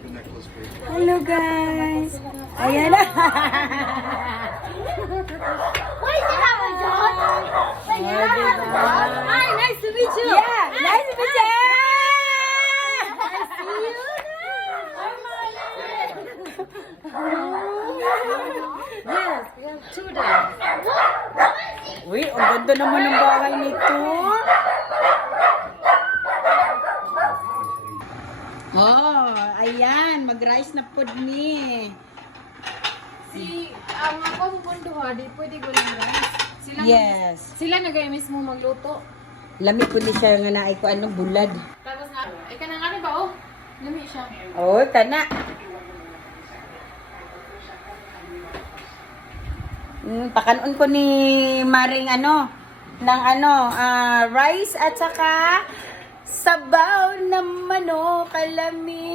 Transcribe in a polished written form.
Hello guys! Ayan na! Why is it have a dog? Wait, you have a dog? Hi, nice to meet you. Yeah! Nice to meet you! Nice to meet you. Yes, we have two dogs. Uy, ang ganda naman ng bahay nito. Oh, ayan. Mag-rice na pod ni. Si, ang ako mundo ha, di pwede ko lang guys. Sila, Yes. sila nagay mismo magluto. Lami ko ni siya nga naay ko anong bulad. Tapos nga, ka nang ano ba oh? Lami siya. Oh, tana. Pakanon ko ni Maring rice at saka sabaw na manok, kalami.